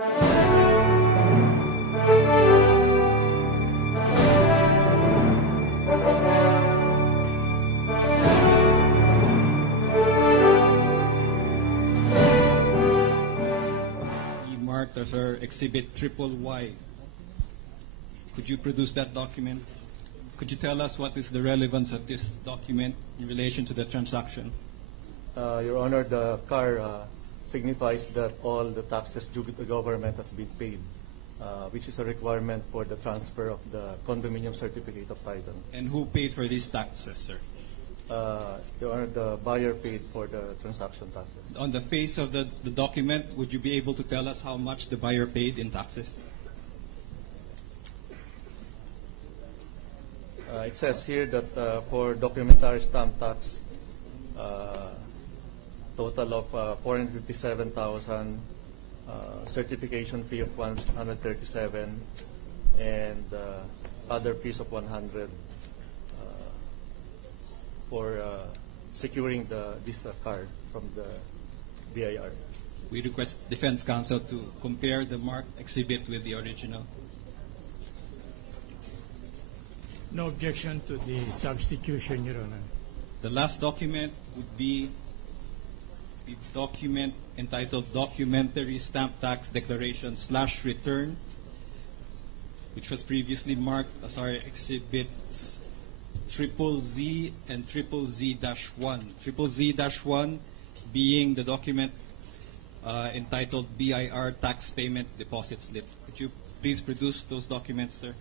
Marked as our exhibit triple Y. Could you produce that document? Could you tell us what is the relevance of this document in relation to the transaction? Your Honor, the car signifies that all the taxes due to the government has been paid, which is a requirement for the transfer of the condominium certificate of title. And who paid for these taxes, sir? Your Honor, the buyer paid for the transaction taxes. On the face of the document, would you be able to tell us how much the buyer paid in taxes? It says here that for documentary stamp tax, total of 457,000, certification fee of 137, and other fees of 100 for securing this card from the BIR. We request Defense Counsel to compare the marked exhibit with the original. No objection to the substitution, Your Honor. The last document would be the document entitled Documentary Stamp Tax Declaration / Return, which was previously marked as our exhibits Triple Z and Triple Z-1. Triple Z-1 being the document entitled BIR Tax Payment Deposit Slip. Could you please produce those documents, sir?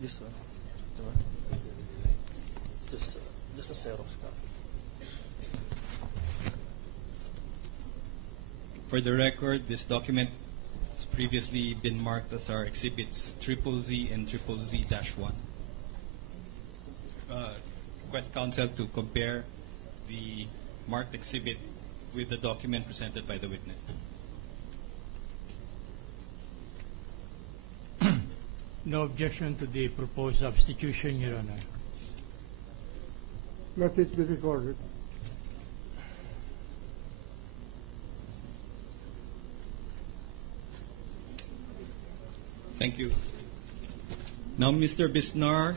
This one, just a Xerox copy. For the record, this document has previously been marked as our exhibits Triple Z and Triple Z-1. Request counsel to compare the marked exhibit with the document presented by the witness. No objection to the proposed substitution, Your Honor. Let it be recorded. Thank you. Now, Mr. Bisnar,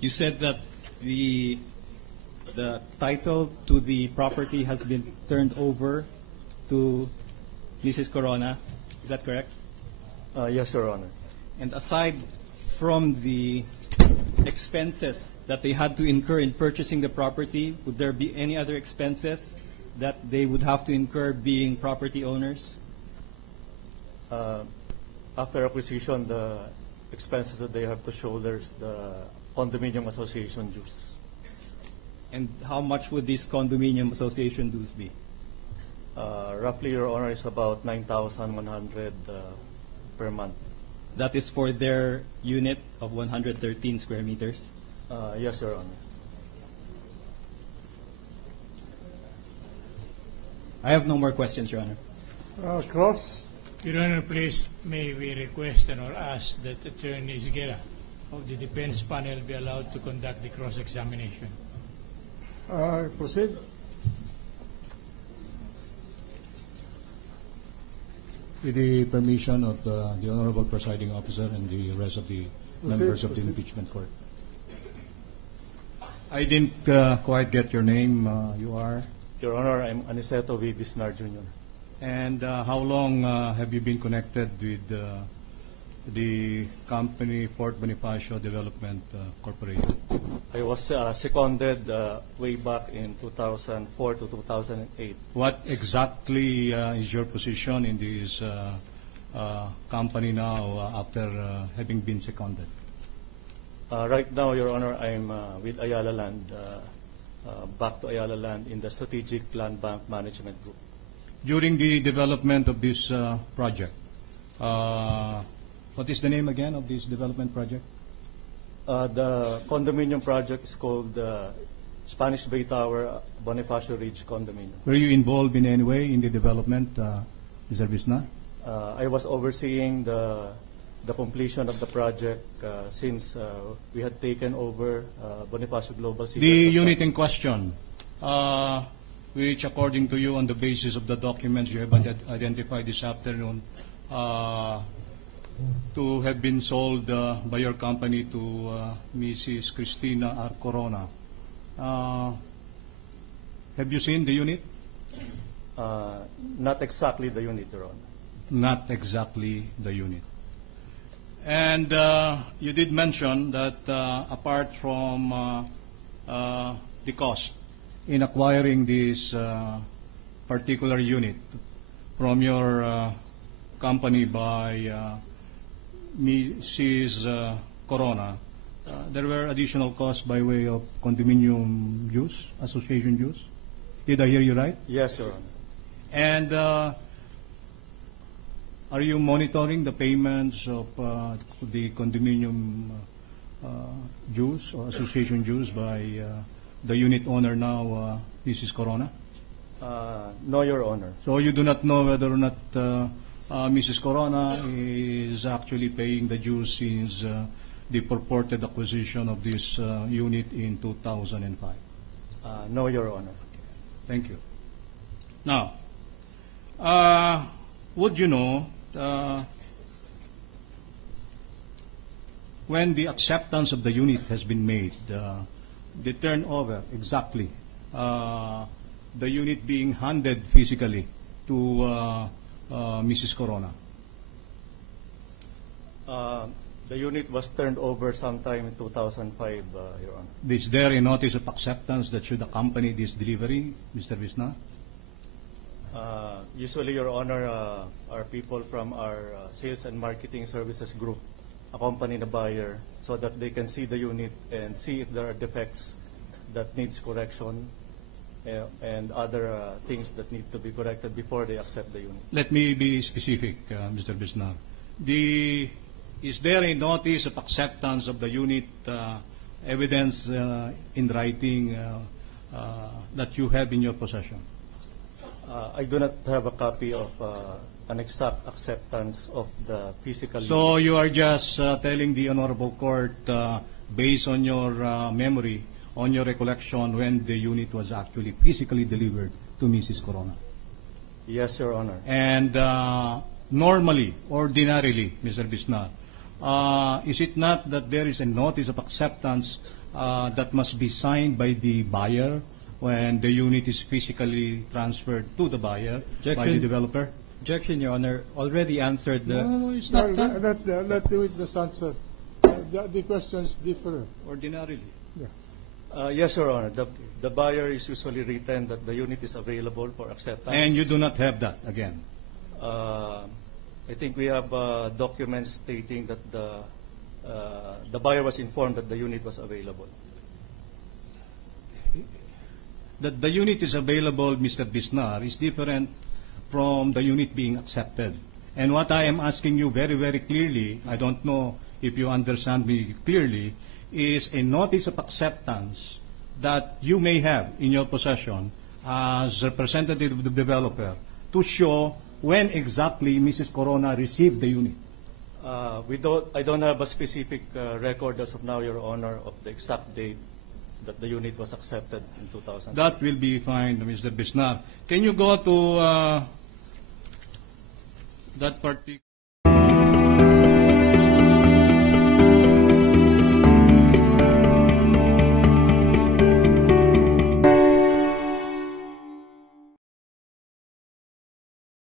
you said that the title to the property has been turned over to Mrs. Corona. Is that correct? Yes, Your Honor. And aside from the expenses that they had to incur in purchasing the property, would there be any other expenses that they would have to incur being property owners? After acquisition, the expenses that they have to shoulder is the condominium association dues. And how much would these condominium association dues be? Roughly, Your Honor, is about 9,100 per month. That is for their unit of 113 square meters? Yes, Your Honor. I have no more questions, Your Honor. Cross. Your Honor, please, may we request or ask that Attorney Higuera of the defense panel be allowed to conduct the cross-examination. Proceed. With the permission of the Honorable Presiding Officer and the rest of the members of the impeachment court. I didn't quite get your name. You are? Your Honor, I'm Aniceto V. Bisnar Jr. And how long have you been connected with the company Fort Bonifacio Development Corporation? I was seconded way back in 2004 to 2008. What exactly is your position in this company now after having been seconded? Right now, Your Honor, I'm with Ayala Land, back to Ayala Land in the Strategic Land Bank Management Group. During the development of this project, what is the name again of this development project? The condominium project is called Spanish Bay Tower Bonifacio Ridge Condominium. Were you involved in any way in the development, Mr. Bisna? I was overseeing the completion of the project since we had taken over Bonifacio Global City. The unit in question, which according to you on the basis of the documents you have identified this afternoon, to have been sold by your company to Mrs. Cristina R. Corona. Have you seen the unit? Not exactly the unit, Your Honor. Not exactly the unit. And you did mention that apart from the cost in acquiring this particular unit from your company by Mrs. Corona, there were additional costs by way of condominium dues, association dues. Did I hear you right? Yes, Your Honor. And are you monitoring the payments of the condominium dues or association dues by the unit owner now, Mrs. Corona? No, Your Honor. So you do not know whether or not Mrs. Corona is actually paying the dues since the purported acquisition of this unit in 2005? No, Your Honor. Thank you. Now, would you know when the acceptance of the unit has been made, the turnover exactly, the unit being handed physically to Mrs. Corona? The unit was turned over sometime in 2005, Your Honor. Is there a notice of acceptance that should accompany this delivery, Mr. Visna? Usually, Your Honor, our people from our sales and marketing services group accompany the buyer so that they can see the unit and see if there are defects that needs correction and other things that need to be corrected before they accept the unit. Let me be specific, Mr. Visna. Is there a notice of acceptance of the unit, evidence in writing that you have in your possession? I do not have a copy of an exact acceptance of the physical unit. So you are just telling the Honorable Court, based on your memory, on your recollection, when the unit was actually physically delivered to Mrs. Corona? Yes, Your Honor. And normally, ordinarily, Mr. Bisnar, is it not that there is a notice of acceptance that must be signed by the buyer when the unit is physically transferred to the buyer by the developer? Objection, Your Honor. Already answered the... No, it's not that. Let the witness answer. The question is different. Ordinarily. Yes, Your Honor. The buyer is usually written that the unit is available for acceptance. And you do not have that again? I think we have documents stating that the buyer was informed that the unit was available. That the unit is available, Mr. Bisnar, is different from the unit being accepted. And what I am asking you very, very clearly, I don't know if you understand me clearly, is a notice of acceptance that you may have in your possession as representative of the developer to show when exactly Mrs. Corona received the unit. I don't have a specific record as of now, Your Honor, of the exact date that the unit was accepted in 2000. That will be fine, Mr. Bisnar. Can you go to that particular